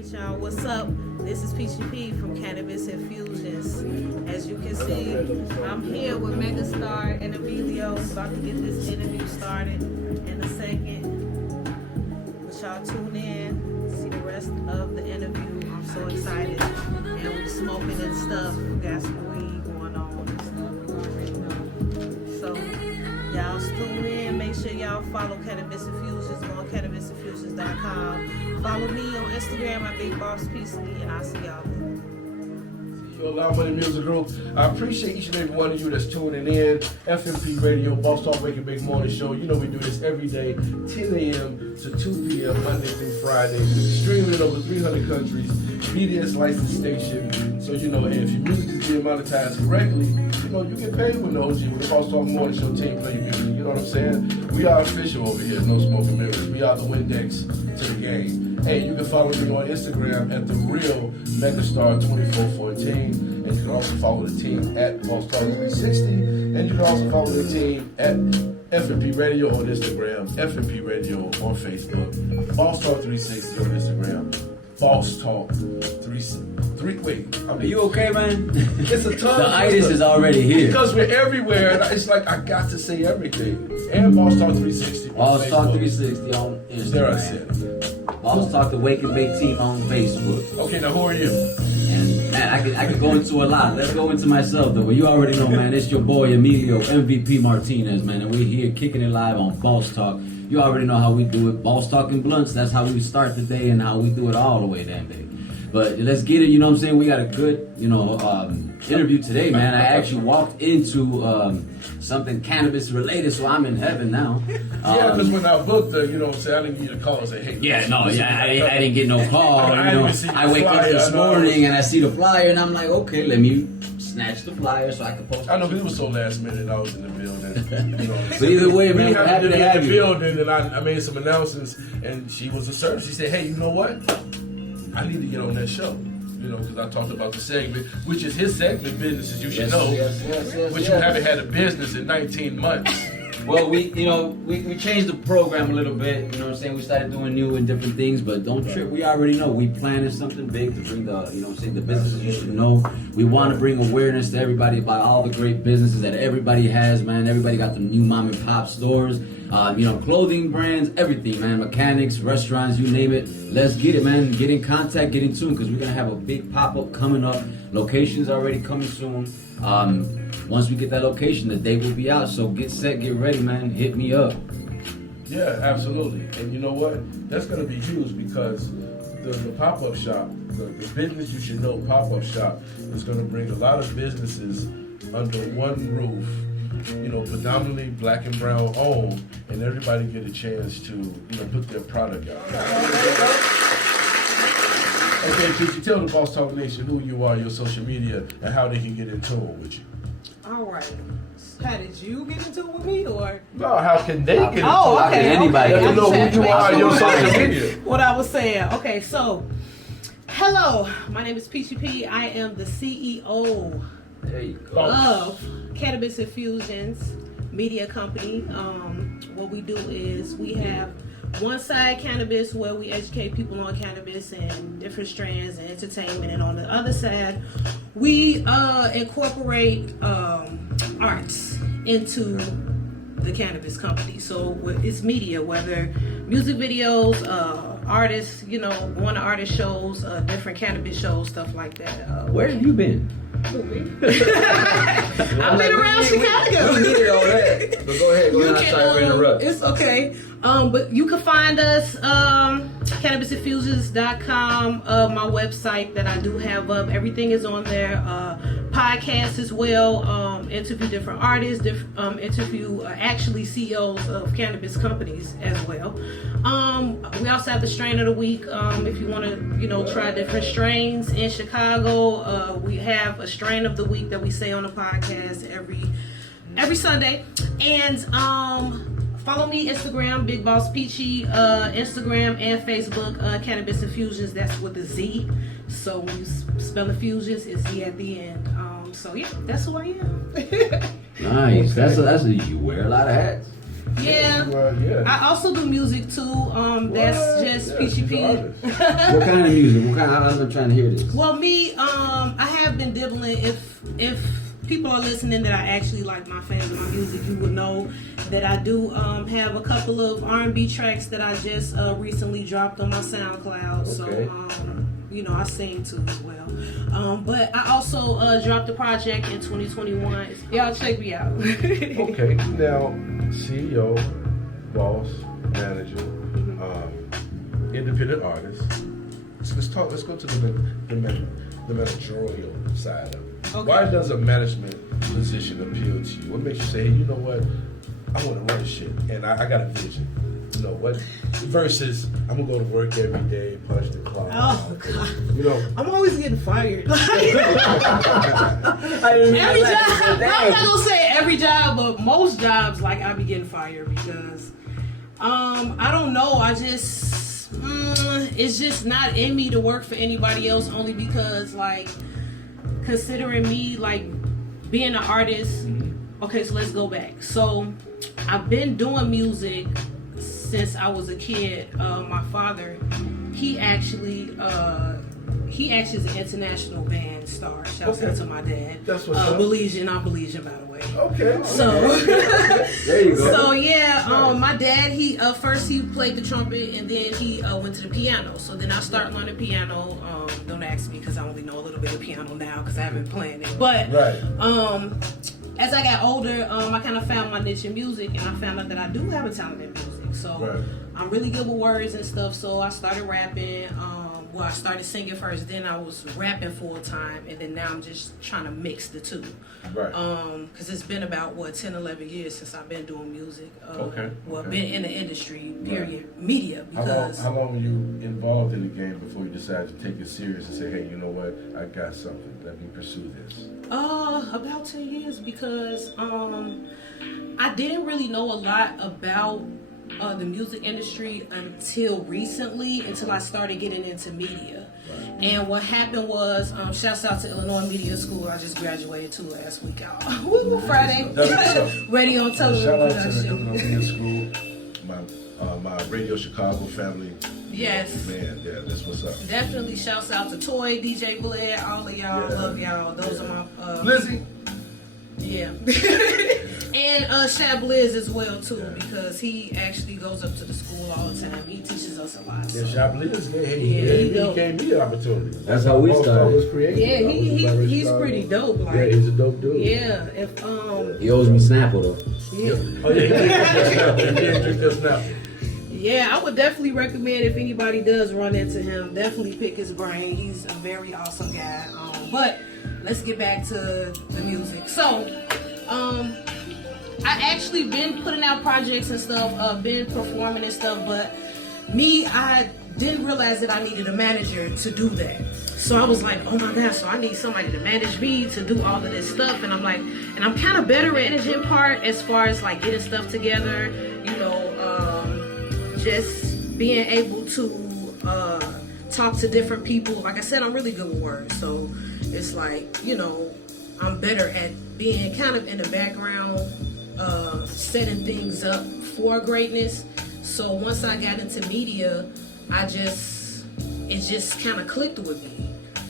Alright y'all, what's up? This is Peachie P from Cannabis Infusionz. As you can see, I'm here with Megastar and Emilio, about to get this interview started in a second. But y'all tune in, see the rest of the interview. I'm so excited. And we smoking and stuff. We got some weed going on and stuff. You already know. So y'all tune in. Make sure y'all follow Cannabis Infusionz. Go on CannabisInfusionz.com. Follow me on Instagram at BigBossPC, and I'll see y'all later. Your Loud Money Music Group. I appreciate each and every one of you that's tuning in. FMP Radio, BOSSTALK Wake and Bake Morning Show. You know we do this every day, 10 a.m. to 2 p.m. Monday through Friday. Streaming in over 300 countries. Media is licensed station. So you know, if your music is being monetized correctly, you know you get paid with the OG, with the BOSSTALK Morning Show team play music. You know what I'm saying? We are official over here. No smoke and mirrors. We are the Windex to the game. Hey, you can follow me on Instagram at the real Megastar 2414, and you can also follow the team at BOSSTALK360, and you can also follow the team at FMP Radio on Instagram, FMP Radio on Facebook, BOSSTALK360 on Instagram, BOSSTALK360. Wait, are you okay, man? It's a tongue. The itis is already here. Because we're everywhere, and it's like I got to say everything. And BOSSTALK360. BOSSTALK360 on Instagram. There I said it. BOSSTALK the Wake and Bake team on Facebook. Okay, now who are you? And man, I could go into a lot. Let's go into myself though. But you already know, man. It's your boy Emilio MVP Martinez, man, and we're here kicking it live on BOSSTALK. You already know how we do it. BOSSTALK and blunts. That's how we start the day and how we do it all the way damn day. But let's get it. You know what I'm saying? We got a good, interview today, man. I actually walked into something cannabis related, so I'm in heaven now. Yeah, because when I booked the, you know what I'm saying, I didn't get a call and say, hey. Yeah, no, yeah, I didn't get no call. I wake up this morning and I see the flyer and I'm like, okay, let me snatch the flyer so I can post it. I know, because it was so last minute I was in the building. You know, but either way, man, I'm happy to have you. Building, and I made some announcements, and she was a server. She said, hey, you know what? I need to get on that show. You know, because I talked about the segment, which is his segment, businesses you should know. Yes, but you haven't had a business in 19 months. Well, we changed the program a little bit. You know what I'm saying? We started doing new and different things, but don't trip. We already know we planning something big to bring the, you know what I'm saying, the businesses you should know. We want to bring awareness to everybody about all the great businesses that everybody has, man. Everybody got the new mom and pop stores. Clothing brands, everything, man. Mechanics, restaurants, you name it. Let's get it, man. Get in contact, get in tune, because we're going to have a big pop-up coming up. Locations already coming soon. Once we get that location, the date will be out. So get set, get ready, man. Hit me up. Yeah, absolutely. And you know what? That's going to be huge, because the pop-up shop, the business you should know pop-up shop is going to bring a lot of businesses under one roof. You know, predominantly black and brown owned, and everybody get a chance to, you know, put their product out. Okay, Peachie, tell the BOSSTALK Nation who you are, your social media, and how they can get in tune with you. All right. How did you get into it with me, or? No, how can they get in tune? Oh, okay. Anybody Let them know who you are, your social media. What I was saying. Okay, so, hello. My name is Peachie P. I am the CEO There you go. of Cannabis Infusionz media company. What we do is we have one side cannabis, where we educate people on cannabis and different strands and entertainment, and on the other side we incorporate arts into the cannabis company. So it's media, whether music videos, artists, going to artist shows, different cannabis shows, stuff like that. Where have you been? I've been around Chicago. We needed all that. But go ahead. I'm sorry to interrupt. It's okay. But you can find us, CannabisInfusionz.com, my website that I do have up. Everything is on there. Podcasts as well. Interview different artists. Interview actually CEOs of cannabis companies as well. We also have the strain of the week. If you want to, try different strains in Chicago, we have a strain of the week that we say on the podcast every Sunday. And follow me Instagram, Big Boss Peachie, Instagram and Facebook, Cannabis Infusionz. That's with a Z. So when you spell Infusionz, it's Z at the end. So yeah, that's who I am. Nice. That's you wear a lot of hats. Yeah. Yeah. I also do music too. That's just Peachie P. What kind of music? I'm trying to hear this. Well, me, I have been dibbling. If people are listening that I actually like my fans of my music, you would know that I do have a couple of R&B tracks that I just recently dropped on my SoundCloud. Okay. So, you know, I sing too as well. But I also dropped a project in 2021. Y'all check me out. Okay, now CEO, boss, manager, independent artist. So let's go to the managerial side of it. Okay. Why does a management position appeal to you? What makes you say, hey, you know what, I want to run shit and I got a vision. You know what? Versus I'm gonna go to work every day, punch the clock. Oh God! You know, I'm always getting fired. Every Every job. I'm not gonna say every job, but most jobs, like I be getting fired because, I don't know. I just, it's just not in me to work for anybody else. Only because, like, considering me, like, being an artist. Okay, so let's go back. So, I've been doing music since I was a kid. My father, he actually is an international band star. Shouts out to my dad. That's what's up. Belizean, I'm Belizean, by the way. okay. So, There you go. so yeah, my dad, he first he played the trumpet and then he went to the piano. So then I started learning piano. Don't ask me because I only know a little bit of piano now because I haven't been playing it. But as I got older, I kind of found my niche in music, and I found out that I do have a talent in music. So I'm really good with words and stuff. So I started rapping. Well, I started singing first, then I was rapping full time, and then now I'm just trying to mix the two. Right. Because it's been about 10, 11 years since I've been doing music. Well, okay. been in the industry, period, media. Because How long were you involved in the game before you decided to take it serious and say, hey, you know what, I got something, let me pursue this? About 10 years because I didn't really know a lot about the music industry until recently, until I started getting into media. And what happened was, shouts out to Illinois Media School. I just graduated too last week, y'all. Woo, Friday. Radio and television Shout out to the production. Illinois Media School, my Radio Chicago family. Yes. Man, yeah, that's what's up. Definitely shouts out to Toy, DJ Blair, all of y'all. Yeah. Love y'all. Those are my... Lizzie. Yeah. And Shab Liz as well too, because he actually goes up to the school all the time. He teaches us a lot. Yeah, So. Shabliz, man, he gave me the opportunity. That's how we started. Was created. Yeah, he's pretty dope. Like, yeah, he's a dope dude. Yeah, if He owes me Snapple though. yeah. Oh yeah, he did drink that snap. Yeah, I would definitely recommend if anybody does run into him, definitely pick his brain. He's a very awesome guy. But let's get back to the music. So, I actually been putting out projects and stuff, been performing and stuff, but me, I didn't realize that I needed a manager to do that. So I was like, oh my gosh, so I need somebody to manage me to do all of this stuff. And I'm like, and I'm kind of better at managing part as far as like getting stuff together, you know, just being able to talk to different people. Like I said, I'm really good with words. So it's like, you know, I'm better at being kind of in the background, setting things up for greatness. So once I got into media, it just kind of clicked with me.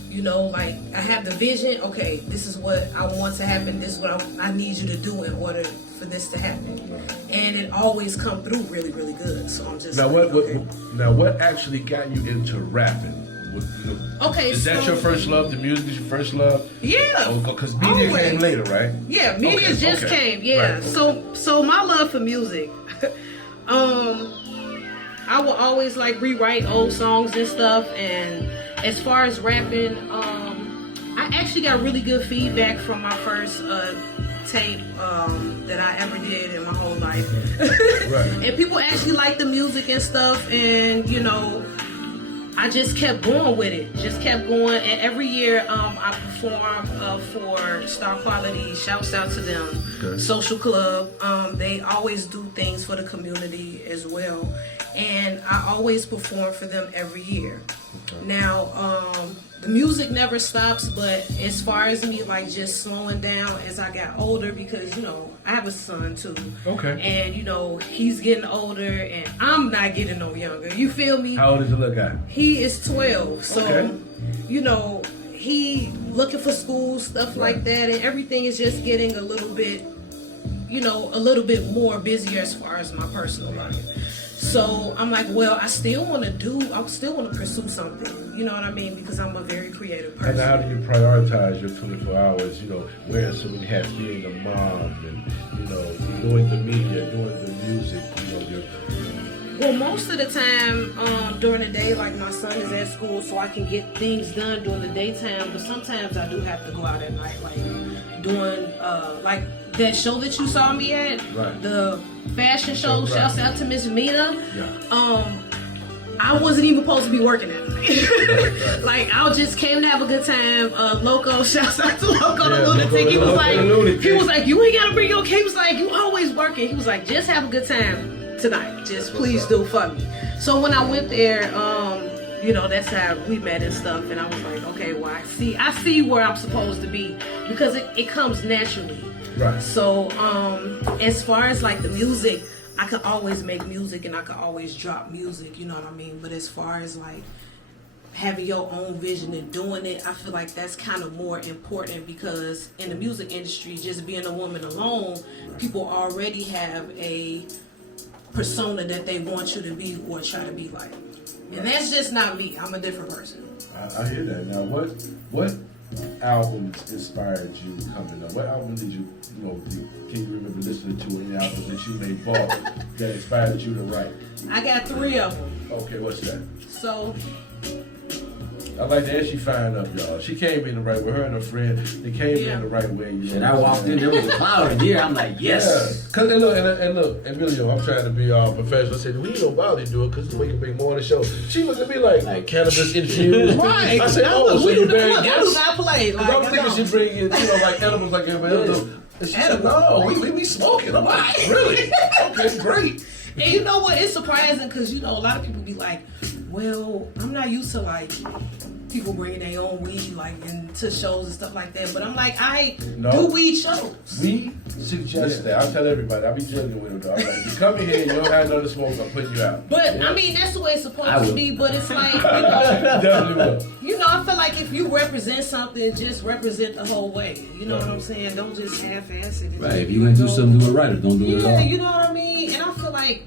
You know, like I have the vision. Okay, this is what I want to happen. This is what I need you to do in order for this to happen. And it always come through really, really good. So I'm just Now, like, what actually got you into rapping? Okay, is that so- your first love? The music is your first love? Yeah. Because media Always. came later, right? Yeah, media just came. Yeah. Right. So my love for music, I will always like rewrite old songs and stuff. And as far as rapping, I actually got really good feedback from my first tape that I ever did in my whole life. Right. And people actually liked the music and stuff. And you know, I just kept going with it, just kept going, and every year I perform for Star Quality. Shouts out to them, Okay. Social Club. They always do things for the community as well, and I always perform for them every year. Now, the music never stops, but as far as me like just slowing down as I got older, because you know I have a son too. Okay. And you know he's getting older, and I'm not getting no younger. You feel me? How old is the little guy? He is 12, so Okay. you know he looking for school stuff like that, and everything is just getting a little bit, you know, a little bit more busier as far as my personal life. So I'm like, well, I still want to pursue something, you know what I mean? Because I'm a very creative person. And how do you prioritize your 24 hours, you know, wearing so many hats, being a mom and, you know, doing the media, doing the music, you know, Well, most of the time during the day, like my son is at school, so I can get things done during the daytime. But sometimes I do have to go out at night, like doing like that show that you saw me at, Right. the fashion show. Right. Shouts out to Miss Mina. Yeah. I wasn't even supposed to be working that night. Like I just came to have a good time. Loco, shouts out to Loco the Lunatic. He was like, you ain't gotta bring your cake. He was like, you always working. He was like, just have a good time tonight. Just please do for me. So when I went there, you know, that's how we met and stuff. And I was like, okay, well, I see where I'm supposed to be, because it comes naturally. Right. So as far as like the music, I could always make music and I could always drop music, you know what I mean? But as far as like having your own vision and doing it, I feel like that's kind of more important, because in the music industry, just being a woman alone, people already have a persona that they want you to be or try to be like. And that's just not me. I'm a different person. I hear that. Now, what albums inspired you coming up? What album did you can you remember listening to, any albums that you may bought that inspired you to write? I got 3 of them. Okay, what's that? So I like that she fired up, y'all. She came in the right way. Her and her friend, they came in the right way. You know And I walked in, there was a cloud in here. I'm like, yes. Yeah. Cause and look, Emilio, I'm trying to be professional. I said, we ain't nobody do it because it's the Wake and Bake Morning Show. She looked at me like Cannabis Infused. right. I said, oh, so you bring I do not play. Like, I'm thinking she bring in, like edibles like everybody else. And she said, no, we be smoking. I'm like, really? Okay, great. And you know what? It's surprising because, you know, a lot of people be like, well, I'm not used to, like, people bringing their own weed, like, into shows and stuff like that. But I'm like, I do weed shows. We suggest that. I tell everybody, I be joking with them, though. I'm like, you come in here and you don't have nothing to smoke, I'm putting you out. But, I mean, that's the way it's supposed to be. But it's like, you know, Definitely will. you know, I feel like if you represent something, just represent the whole way. You know what I'm saying? Don't just half-ass it. Right, if you're going to do something, do it right, or don't do it at all. You know what I mean? And I feel like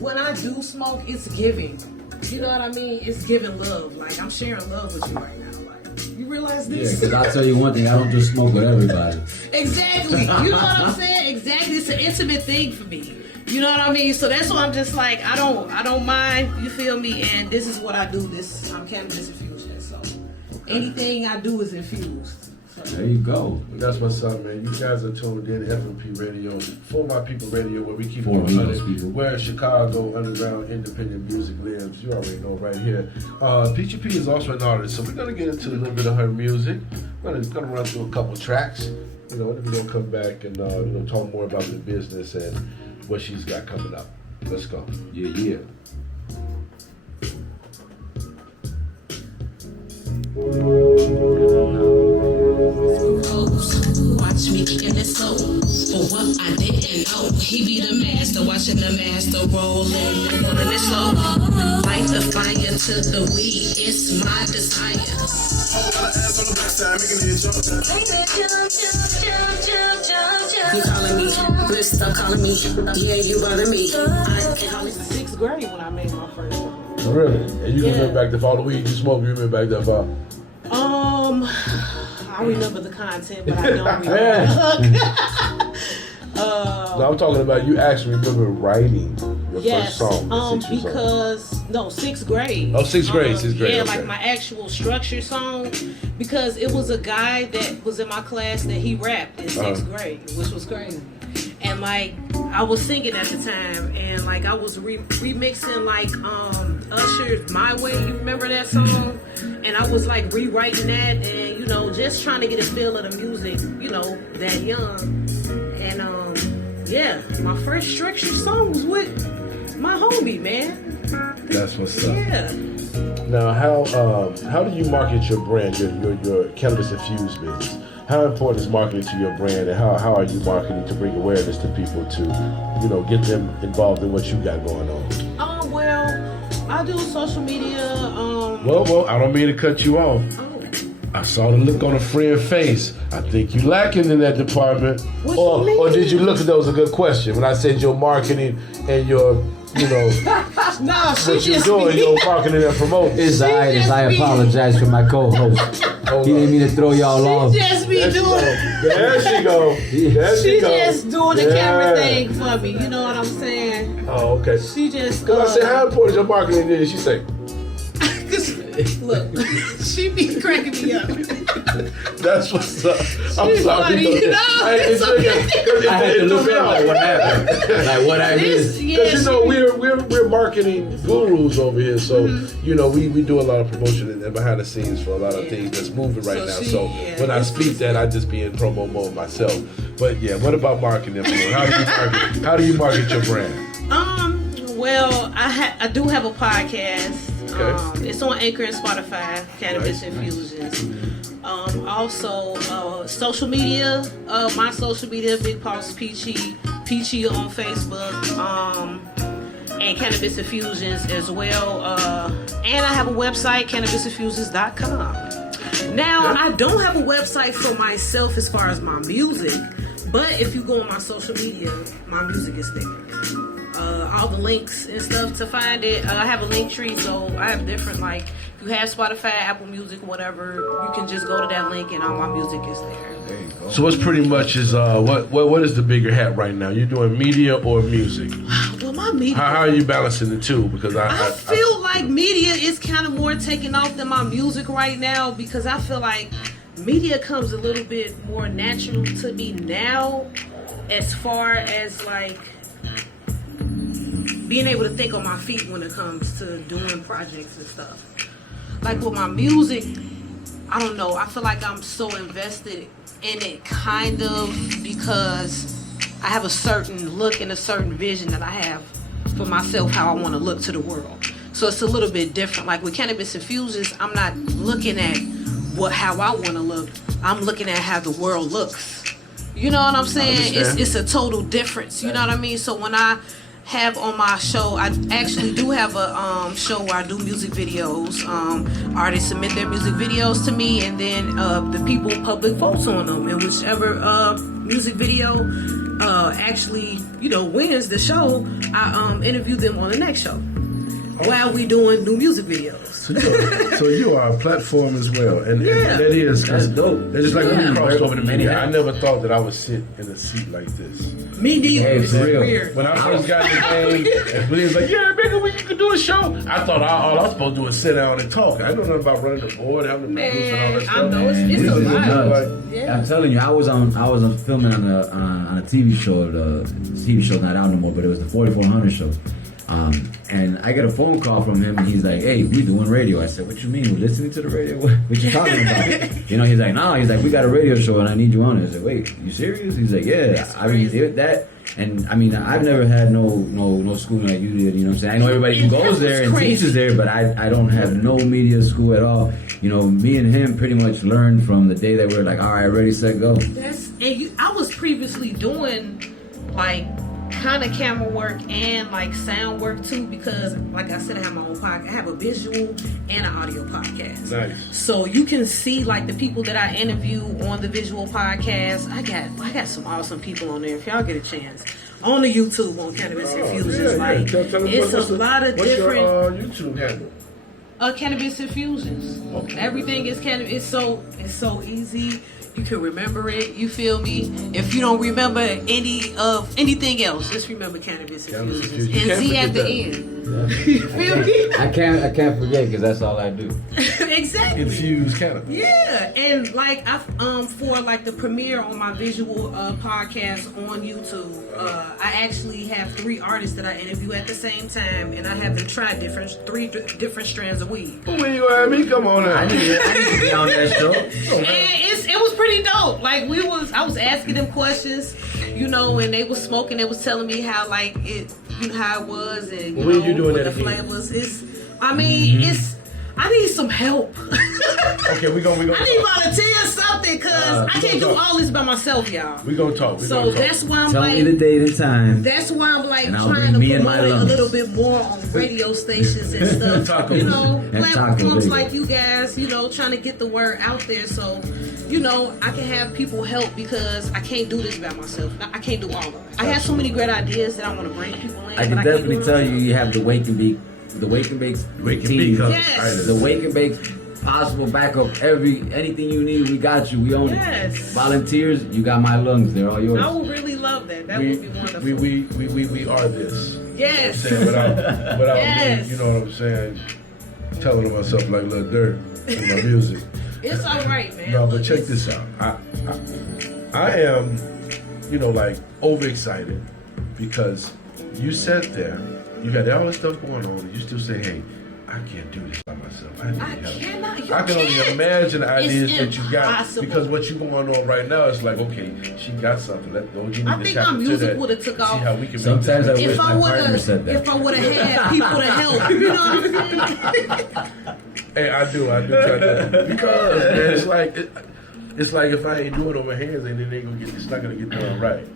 when I do smoke, it's giving. You know what I mean? It's giving love. Like, I'm sharing love with you right now. Like, you realize Yeah, this? because I'll tell you one thing, I don't just smoke with everybody. Exactly. You know what I'm saying? Exactly. It's an intimate thing for me. You know what I mean? So that's why I'm just like, I don't mind, you feel me? And this is what I do. I'm Cannabis Infusionz. So anything I do is infused. There you go. That's what's up, man. You guys are tuned in to FMP Radio, For My People Radio, where we keep For it those 100, people. where Chicago underground independent music lives. You already know right here. Peachie P is also an artist, so we're gonna get into a little bit of her music. We're gonna run through a couple tracks. You know, then we're gonna come back and talk more about the business and what she's got coming up. Let's go. Yeah. Watch me in the soul for what I didn't know. He be the master, watching the master rolling and pulling it slow. Light the fire to the weed, it's my desire. You calling me, Mr. calling me, yeah, you bother me. I was in 6th grade when I made my first one. Oh, really? And you remember back to all the weed you smoked? You remember back that far? I remember the content, but I don't remember. No, I'm talking about you actually remember writing your first song. Because 6th grade. Oh, 6th grade, 6th grade. Yeah, okay. like my actual structure song, because it was a guy that was in my class that he rapped in 6th grade, which was crazy. And like I was singing at the time, and like I was remixing like Usher's "My Way." You remember that song? And I was like rewriting that, and just trying to get a feel of the music, that young. And yeah, my first structured song was with my homie, man. That's what's up. Yeah. Now, how do you market your brand, your Cannabis Infused business? How important is marketing to your brand, and how are you marketing to bring awareness to people to, get them involved in what you got going on? Well, I do social media. Well, I don't mean to cut you off. I saw the look on a friend's face. I think you lacking in that department. What you mean? Or did you look at that was a good question when I said your marketing and your Nah, she what you're just doing, be- your marketing and promoting. It's alright, I apologize for my co-host. He didn't mean to throw y'all off. She just be There she doing. go. There she go. There she She go. just doing the camera Yeah. thing for me. You know what I'm saying? Oh, okay. She just. Because I said, how important is your marketing? And she said, Look, she be cracking me up. that's what's up. I'm She's sorry. funny, you know? It's okay. I had to look up like what happened. Like what I This, missed. yeah, Because she be- we're marketing gurus over here, so we do a lot of promotion and behind the scenes for a lot of things that's moving right now. So when I speak that, I just be in promo mode myself. But yeah, what about marketing? How do you market your brand? Well, I do have a podcast. Okay. It's on Anchor and Spotify, Cannabis Infusionz. Also, social media. My social media, Big Boss Peachie on Facebook, and Cannabis Infusionz as well. And I have a website, cannabisinfusionz.com. Now, I don't have a website for myself as far as my music, but if you go on my social media, my music is there. All the links and stuff to find it. I have a link tree, so I have different, like, if you have Spotify, Apple Music, whatever, you can just go to that link and all my music is there. There you go. So what's pretty much is what is the bigger hat right now? You're doing media or music? Well, my media. How are you balancing the two? Because I feel like media is kind of more taking off than my music right now, because I feel like media comes a little bit more natural to me now, as far as like being able to think on my feet when it comes to doing projects and stuff. Like with my music, I don't know, I feel like I'm so invested in it kind of because I have a certain look and a certain vision that I have for myself, how I want to look to the world. So it's a little bit different. Like with Cannabis Infusionz, I'm not looking at how I want to look. I'm looking at how the world looks. You know what I'm saying? It's a total difference. You know what I mean? So when I have on my show, I actually do have a show where I do music videos. Artists submit their music videos to me, and then the people public votes on them, and whichever music video actually wins the show, I interview them on the next show while we doing new music videos. So you are a platform as well, and that is That's dope. It's just like when we crossed over to media. Yeah. I never thought that I would sit in a seat like this. Me neither. Hey, It's for real. weird. When I first got in the game, and Billy was like, "Yeah, nigga, you could do a show." I thought all I was supposed to do was sit down and talk. I know nothing about running the board, having the produce and all that Man, stuff. I know it's This a is lot. nuts. Yeah. I'm telling you, I was on filming on a TV show. The TV show's not out no more, but it was the 4400 show. And I get a phone call from him, and he's like, "Hey, we doing radio." I said, "What you mean? We're listening to the radio? What you talking about?" He's like, "No." He's like, "We got a radio show, and I need you on it." I said, "Wait, you serious?" He's like, "Yeah." That's I mean, crazy. that. And I mean, I've never had no schooling like you did. You know what I'm saying? I know everybody who And that goes there was and crazy. teaches there, but I don't have no media school at all. Me and him pretty much learned from the day that we were like, all right, ready, set, go. I was previously doing like kind of camera work and like sound work too, because like I said, I have my own podcast. I have a visual and an audio podcast. Nice. So you can see like the people that I interview on the visual podcast. I got some awesome people on there. If y'all get a chance, on the YouTube on Cannabis Infusionz, like Tell me it's a lot of what's different. your YouTube handle? Cannabis Infusionz. Okay. Everything is cannabis. It's so easy. You can remember it. You feel me? If you don't remember anything else, just remember Cannabis Cannabis Infusionz Infusionz. and Z at the end. You feel me? I can't forget because that's all I do. Exactly. Infused cannabis. Yeah, and like I for like the premiere on my visual podcast on YouTube, I actually have 3 artists that I interview at the same time, and I have them try 3 different strands of weed. Well, when you have me, come on now. I need to be on that show. And it was pretty dope. Like I was asking them questions, and they was smoking. They was telling me how like you know how it was, and you When know you doing with that the again? flavors. I mean, I need some help. Okay, we gonna I need volunteers something because I can't do all this by myself, y'all. We gonna talk. So that's why I'm Tell me the like, date and time. that's why I'm like And I'll trying to bring me and my promote it a lungs. little bit more on radio stations and stuff. Taco. You know, And taco platforms baby. like you guys, you know, trying to get the word out there so, you know, I can have people help because I can't do this by myself. I can't do all of it. I have so many great ideas that I want to bring people in. I can but definitely can't do tell it you, myself. you have the Wake and Bake, the Wake and Bake Wake and team. Bake. Yes. The Wake and Bake possible backup. Anything you need, we got you. We own Yes. it. Volunteers, you got my lungs. They're all yours. I would really love that. That would be wonderful. We are this. Yes. Saying without Yes. me, you know what I'm saying? Telling myself like Lil Dirt in my music. It's all right, man. No, but Look, check it's- this out. I am, you know, like overexcited because you sat there, you got all this stuff going on, and you still say, "Hey, I can't do this by myself. I need I help." cannot. You I can only can't. imagine the ideas that you got impossible. because what you going on right now is like, okay, she got something. Don't you need I to think tap my into music that? would've took See off. how we can Sometimes I make wish If my I partner said that. if I would have had people to help, you know what I'm saying? Hey, I do try to because man, it's like if I ain't doing it on my hands, then it ain't gonna get. It's not gonna get done right.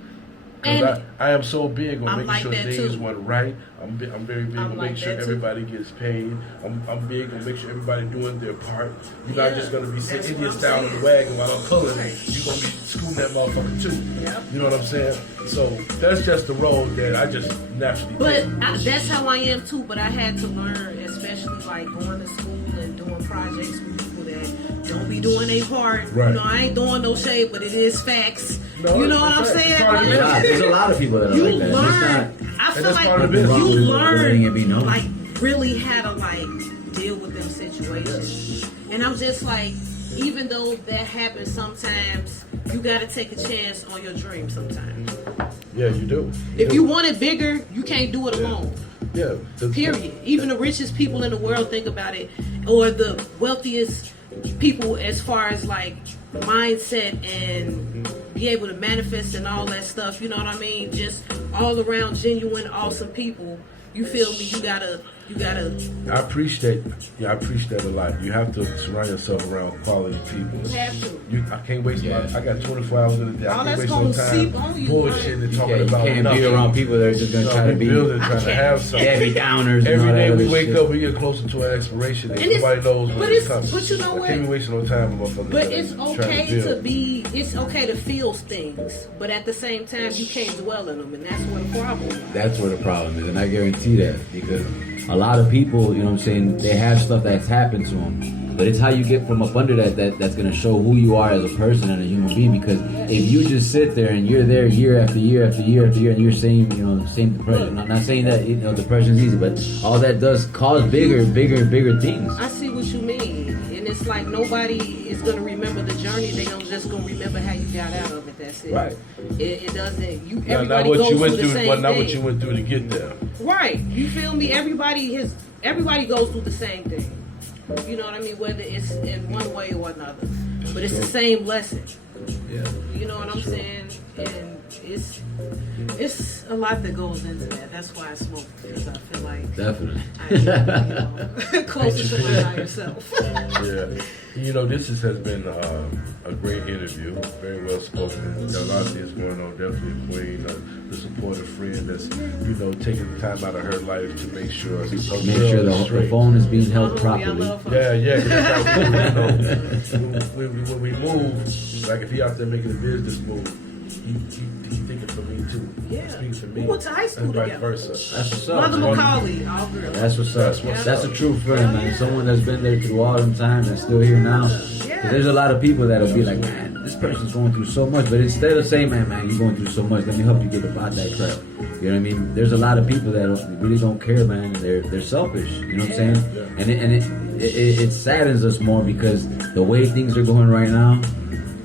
And Because I am so big on I'm making like sure that things too. went right. I'm very big I'm on like making sure that too. everybody gets paid. I'm big on making sure everybody doing their part. You're not Yeah, just gonna be sitting that's Indian what I'm style in saying. the wagon while I'm pulling. You're gonna be scooting that motherfucker too. Yep. You know what I'm saying? So that's just the road that I just naturally But take. that's how I am too. But I had to learn, especially like going to school and doing projects with people that don't be doing their part. Right. You know, I ain't doing no shade, but it is facts. No, you know it's what I'm facts. saying? It's part of the Like, There's a lot of people that are you like that. It's learn. not- I feel that's like part of the business. you Letting it be learn known. like really how to like deal with them situations. And I'm just like, even though that happens sometimes, you gotta take a chance on your dream sometimes. Yeah, you do. If do. you want it bigger, you can't do it alone. Yeah. Period. Even the richest people in the world think about it, or the wealthiest people as far as like mindset and be able to manifest and all that stuff. You know what I mean? Just all around genuine, awesome people. You feel me? You gotta. I appreciate a lot. You have to surround yourself around quality people. You have to. I can't waste I got 24 hours in a day. I All can't that's waste gonna no seep on time you, bullshitting and talking You about can't nothing. be around people that are just gonna try to be building, trying to have something. Debbie Downers. Every and all day that we other wake shit. up, we get closer to an expiration date. And it's- Nobody knows when but it's it's- coming. but you know I what? can't be wasting no time on motherfuckers. But that it's are trying okay build. to be. It's okay to feel things, but at the same time, you can't dwell in them, and that's where the problem is. That's where the problem is, and I guarantee that because a lot of people, you know what I'm saying, they have stuff that's happened to them. But it's how you get from up under that's going to show who you are as a person and a human being. Because if you just sit there and you're there year after year after year after year and you're saying, you know, same depression. I'm not saying that, you know, depression's easy, but all that does cause bigger things. I see what you mean, and it's like nobody is gonna remember the journey. They don't just gonna remember how you got out of it. That's it. Right. It doesn't. You Not everybody what goes you went through the through, same but not thing. what you went through to get there. Right. You feel me? Everybody goes through the same thing. You know what I mean? Whether it's in one way or another, but it's the same lesson. Yeah. You know what I'm saying? And it's a lot that goes into that. That's why I smoke, because I feel like Definitely. I should be, closer to my higher self. Yeah. You know, this has been a great interview, very well spoken. Got a lot of things going on. Definitely a queen, the supportive friend that's, you know, taking the time out of her life to make sure Make sure the phone is being held Hallelujah, I properly. love her. Yeah, because you know, when we move, like if he out there making a business move, he thinking for me too. Yeah. Speaking for me. We went to high school and vice together. versa. That's what's up. Mother man. Macaulay, all girls. That's what's up. what's That's up. a true friend, man. Someone that's been there through all them times and still here now. 'Cause there's a lot of people that'll be like, man, this person's going through so much. But instead of saying, man, you're going through so much, let me help you get about that crap. You know what I mean? There's a lot of people that really don't care, man. They're selfish. You know what I'm saying? And it saddens us more because the way things are going right now,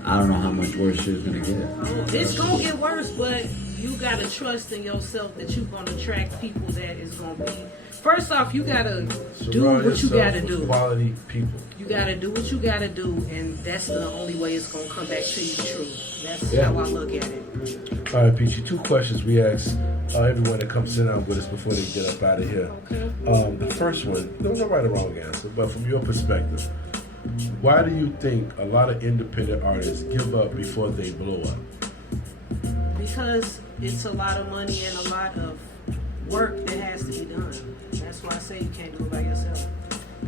I don't know how much worse shit's gonna get. It's gonna get worse, but you gotta trust in yourself that you're gonna attract people that is gonna be. First off, you gotta do Surround what you yourself gotta with do. Quality people. You gotta do what you gotta do, and that's the only way it's gonna come back to you true. That's Yeah. how I look at it. All right, Peachie, 2 questions we ask everyone that comes sit down with us before they get up out of here. Okay. The first one, there's no right or wrong answer, but from your perspective, why do you think a lot of independent artists give up before they blow up? Because it's a lot of money and a lot of work that has to be done. That's why I say you can't do it by yourself.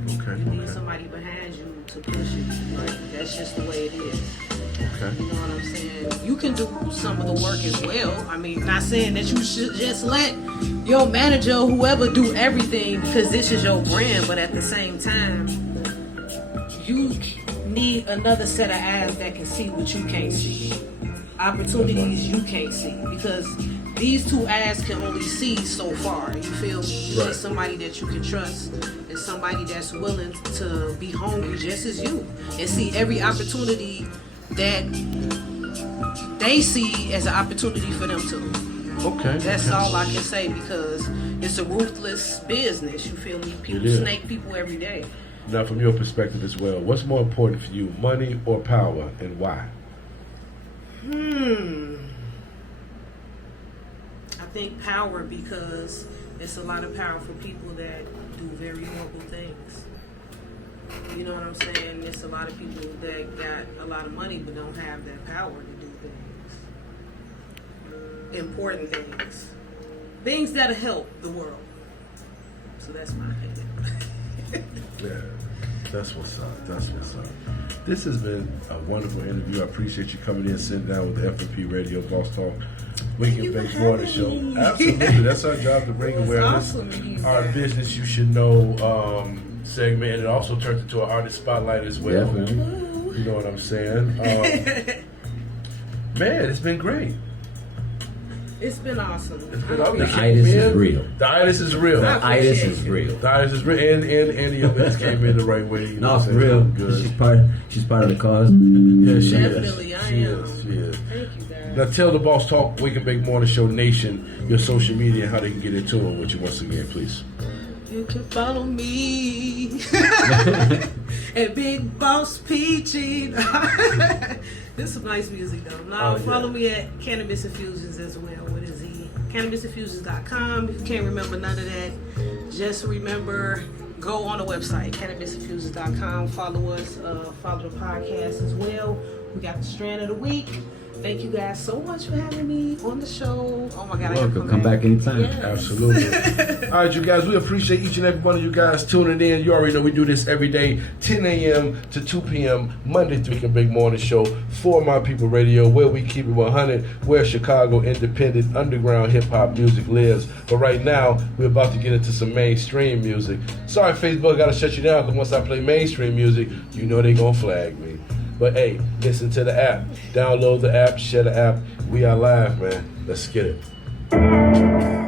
Okay. You need somebody behind you to push it. Like, that's just the way it is. Okay. You know what I'm saying? You can do some of the work as well. I mean, not saying that you should just let your manager or whoever do everything because this is your brand, but at the same time, you need another set of eyes that can see what you can't see. Opportunities you can't see, because these 2 eyes can only see so far. You feel me? You need Right. somebody that you can trust and somebody that's willing to be hungry just as you and see every opportunity that they see as an opportunity for them too. Okay. That's okay. all I can say, because it's a ruthless business. You feel me? People It is. snake people every day. Now, from your perspective as well, what's more important for you, money or power, and why? I think power, because it's a lot of powerful people that do very horrible things. You know what I'm saying? It's a lot of people that got a lot of money but don't have that power to do things. Important things. Things that'll help the world. So that's my opinion. Yeah, that's what's up. That's what's up. This has been a wonderful interview. I appreciate you coming in, sitting down with the FMP Radio Boss Talk Wake and Bake Morning Show. Absolutely, that's our job, to bring awareness. Awesome. Our business you should know segment, and it also turns into an artist spotlight as well. Definitely. You know what I'm saying? Man, it's been great. It's been awesome. The itis is real. The itis is real. The itis is real. The itis is real. And the others came in the right way. You know No, what for I'm saying? real. Good. She's part of the cause. Yeah, she Definitely, is. I She am. is. She is. Thank you, guys. Now tell the Boss Talk Wake and Bake Morning Show Nation your social media and how they can get into it with you once again, please. You can follow me at Big Boss Peachie. This is some nice music though. Now follow me at Cannabis Infusionz as well. What is he? CannabisInfusionz.com. If you can't remember none of that, just remember, go on the website, CannabisInfusionz.com. Follow us, follow the podcast as well. We got the Strand of the Week. Thank you guys so much for having me on the show. Oh my God, I Welcome. Come back anytime. Yes. Absolutely. All right, you guys, we appreciate each and every one of you guys tuning in. You already know we do this every day, 10 a.m. to 2 p.m., Monday through Wake and Bake Morning Show for My People Radio, where we keep it 100, where Chicago independent underground hip-hop music lives. But right now, we're about to get into some mainstream music. Sorry, Facebook, got to shut you down, because once I play mainstream music, you know they going to flag me. But hey, listen to the app. Download the app, share the app. We are live, man. Let's get it.